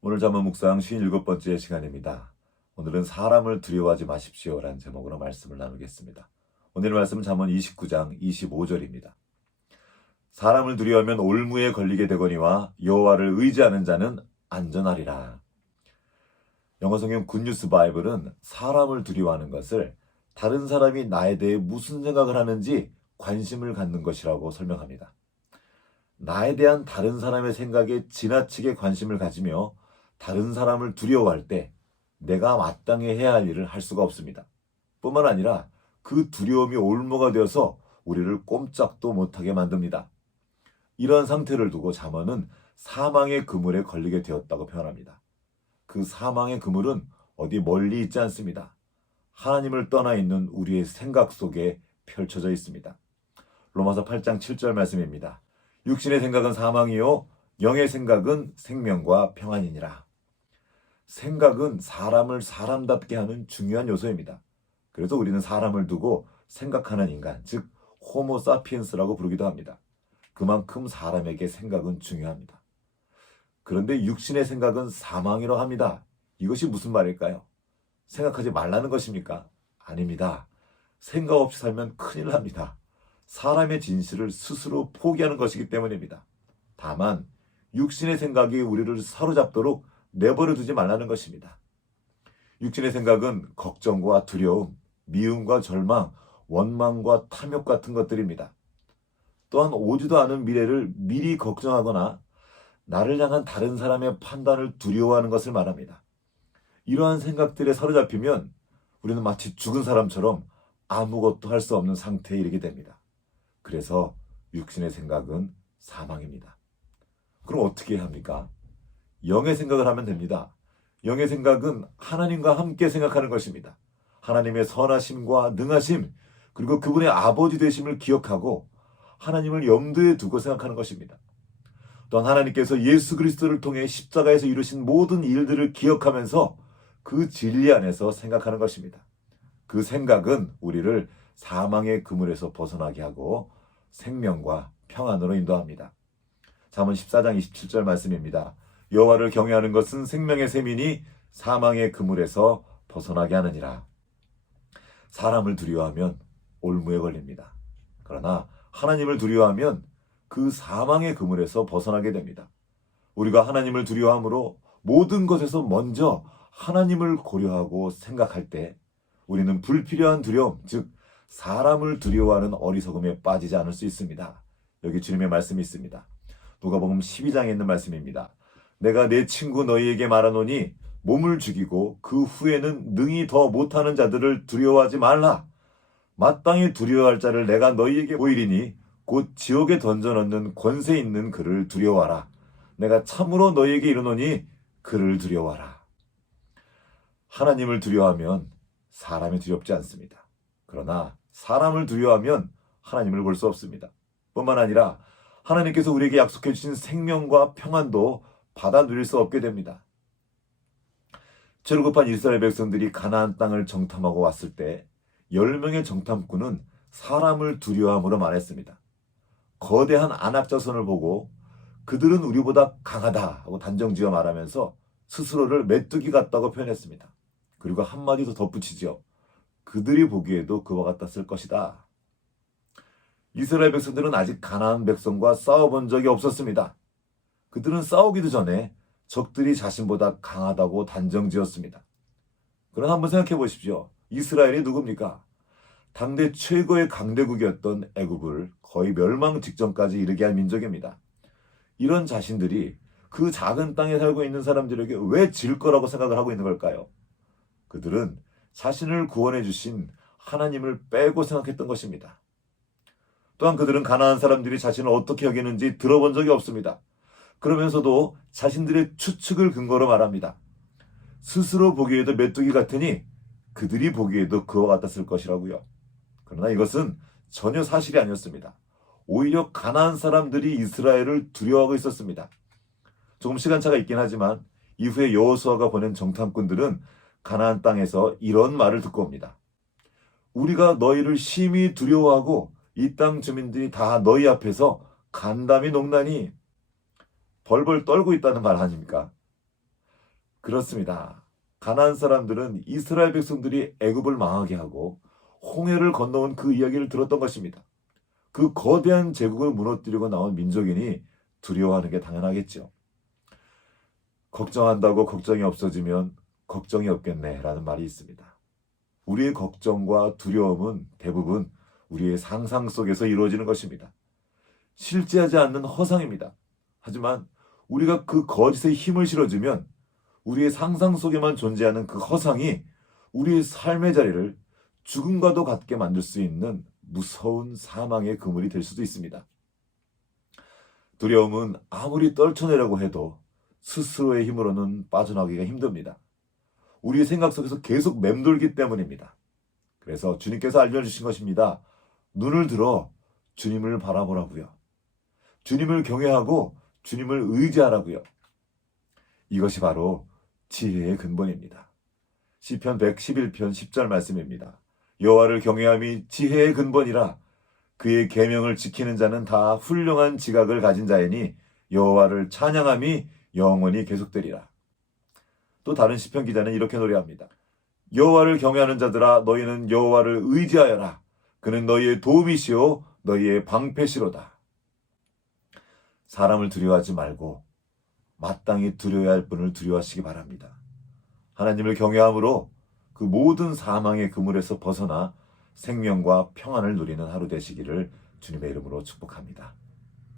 오늘 잠언 묵상 57번째 시간입니다. 오늘은 사람을 두려워하지 마십시오라는 제목으로 말씀을 나누겠습니다. 오늘 말씀은 잠언 29장 25절입니다. 사람을 두려워하면 올무에 걸리게 되거니와 여호와를 의지하는 자는 안전하리라. 영어 성경 굿뉴스 바이블은 사람을 두려워하는 것을 다른 사람이 나에 대해 무슨 생각을 하는지 관심을 갖는 것이라고 설명합니다. 나에 대한 다른 사람의 생각에 지나치게 관심을 가지며 다른 사람을 두려워할 때 내가 마땅히 해야 할 일을 할 수가 없습니다. 뿐만 아니라 그 두려움이 올무가 되어서 우리를 꼼짝도 못하게 만듭니다. 이런 상태를 두고 잠언은 사망의 그물에 걸리게 되었다고 표현합니다. 그 사망의 그물은 어디 멀리 있지 않습니다. 하나님을 떠나 있는 우리의 생각 속에 펼쳐져 있습니다. 로마서 8장 7절 말씀입니다. 육신의 생각은 사망이요 영의 생각은 생명과 평안이니라. 생각은 사람을 사람답게 하는 중요한 요소입니다. 그래서 우리는 사람을 두고 생각하는 인간, 즉 호모 사피엔스라고 부르기도 합니다. 그만큼 사람에게 생각은 중요합니다. 그런데 육신의 생각은 사망이라고 합니다. 이것이 무슨 말일까요? 생각하지 말라는 것입니까? 아닙니다. 생각 없이 살면 큰일 납니다. 사람의 진실을 스스로 포기하는 것이기 때문입니다. 다만 육신의 생각이 우리를 사로잡도록 내버려 두지 말라는 것입니다. 육신의 생각은 걱정과 두려움, 미움과 절망, 원망과 탐욕 같은 것들입니다. 또한 오지도 않은 미래를 미리 걱정하거나 나를 향한 다른 사람의 판단을 두려워하는 것을 말합니다. 이러한 생각들에 사로잡히면 우리는 마치 죽은 사람처럼 아무것도 할 수 없는 상태에 이르게 됩니다. 그래서 육신의 생각은 사망입니다. 그럼 어떻게 해야 합니까? 영의 생각을 하면 됩니다. 영의 생각은 하나님과 함께 생각하는 것입니다. 하나님의 선하심과 능하심, 그리고 그분의 아버지 되심을 기억하고 하나님을 염두에 두고 생각하는 것입니다. 또한 하나님께서 예수 그리스도를 통해 십자가에서 이루신 모든 일들을 기억하면서 그 진리 안에서 생각하는 것입니다. 그 생각은 우리를 사망의 그물에서 벗어나게 하고 생명과 평안으로 인도합니다. 잠언 14장 27절 말씀입니다. 여호와를 경외하는 것은 생명의 샘이니 사망의 그물에서 벗어나게 하느니라. 사람을 두려워하면 올무에 걸립니다. 그러나 하나님을 두려워하면 그 사망의 그물에서 벗어나게 됩니다. 우리가 하나님을 두려워함으로 모든 것에서 먼저 하나님을 고려하고 생각할 때 우리는 불필요한 두려움, 즉 사람을 두려워하는 어리석음에 빠지지 않을 수 있습니다. 여기 주님의 말씀이 있습니다. 누가복음 12장에 있는 말씀입니다. 내가 내 친구 너희에게 말하노니 몸을 죽이고 그 후에는 능히 더 못하는 자들을 두려워하지 말라. 마땅히 두려워할 자를 내가 너희에게 보이리니 곧 지옥에 던져넣는 권세 있는 그를 두려워하라. 내가 참으로 너희에게 이르노니 그를 두려워하라. 하나님을 두려워하면 사람이 두렵지 않습니다. 그러나 사람을 두려워하면 하나님을 볼 수 없습니다. 뿐만 아니라 하나님께서 우리에게 약속해 주신 생명과 평안도 받아 누릴 수 없게 됩니다. 출애굽한 이스라엘 백성들이 가나안 땅을 정탐하고 왔을 때 10명의 정탐꾼은 사람을 두려워함으로 말했습니다. 거대한 안악 자손을 보고 그들은 우리보다 강하다 하고 단정지어 말하면서 스스로를 메뚜기 같다고 표현했습니다. 그리고 한마디 더 덧붙이죠. 그들이 보기에도 그와 같았을 것이다. 이스라엘 백성들은 아직 가나안 백성과 싸워본 적이 없었습니다. 그들은 싸우기도 전에 적들이 자신보다 강하다고 단정지었습니다. 그러나 한번 생각해 보십시오. 이스라엘이 누굽니까? 당대 최고의 강대국이었던 애굽을 거의 멸망 직전까지 이르게 한 민족입니다. 이런 자신들이 그 작은 땅에 살고 있는 사람들에게 왜 질 거라고 생각을 하고 있는 걸까요? 그들은 자신을 구원해 주신 하나님을 빼고 생각했던 것입니다. 또한 그들은 가나안 사람들이 자신을 어떻게 여기는지 들어본 적이 없습니다. 그러면서도 자신들의 추측을 근거로 말합니다. 스스로 보기에도 메뚜기 같으니 그들이 보기에도 그와 같았을 것이라고요. 그러나 이것은 전혀 사실이 아니었습니다. 오히려 가나안 사람들이 이스라엘을 두려워하고 있었습니다. 조금 시간차가 있긴 하지만 이후에 여호수아가 보낸 정탐꾼들은 가나안 땅에서 이런 말을 듣고 옵니다. 우리가 너희를 심히 두려워하고 이 땅 주민들이 다 너희 앞에서 간담이 녹나니 벌벌 떨고 있다는 말 아닙니까? 그렇습니다. 가나안 사람들은 이스라엘 백성들이 애굽을 망하게 하고 홍해를 건너온 그 이야기를 들었던 것입니다. 그 거대한 제국을 무너뜨리고 나온 민족이니 두려워하는 게 당연하겠죠. 걱정한다고 걱정이 없어지면 걱정이 없겠네라는 말이 있습니다. 우리의 걱정과 두려움은 대부분 우리의 상상 속에서 이루어지는 것입니다. 실제하지 않는 허상입니다. 하지만 우리가 그 거짓에 힘을 실어주면 우리의 상상 속에만 존재하는 그 허상이 우리의 삶의 자리를 죽음과도 같게 만들 수 있는 무서운 사망의 그물이 될 수도 있습니다. 두려움은 아무리 떨쳐내려고 해도 스스로의 힘으로는 빠져나가기가 힘듭니다. 우리의 생각 속에서 계속 맴돌기 때문입니다. 그래서 주님께서 알려주신 것입니다. 눈을 들어 주님을 바라보라고요. 주님을 경외하고 주님을 의지하라고요. 이것이 바로 지혜의 근본입니다. 시편 111편 10절 말씀입니다. 여호와를 경외함이 지혜의 근본이라 그의 계명을 지키는 자는 다 훌륭한 지각을 가진 자이니 여호와를 찬양함이 영원히 계속되리라. 또 다른 시편 기자는 이렇게 노래합니다. 여호와를 경외하는 자들아 너희는 여호와를 의지하여라. 그는 너희의 도움이시오 너희의 방패시로다. 사람을 두려워하지 말고 마땅히 두려워야 할 분을 두려워하시기 바랍니다. 하나님을 경외함으로 그 모든 사망의 그물에서 벗어나 생명과 평안을 누리는 하루 되시기를 주님의 이름으로 축복합니다.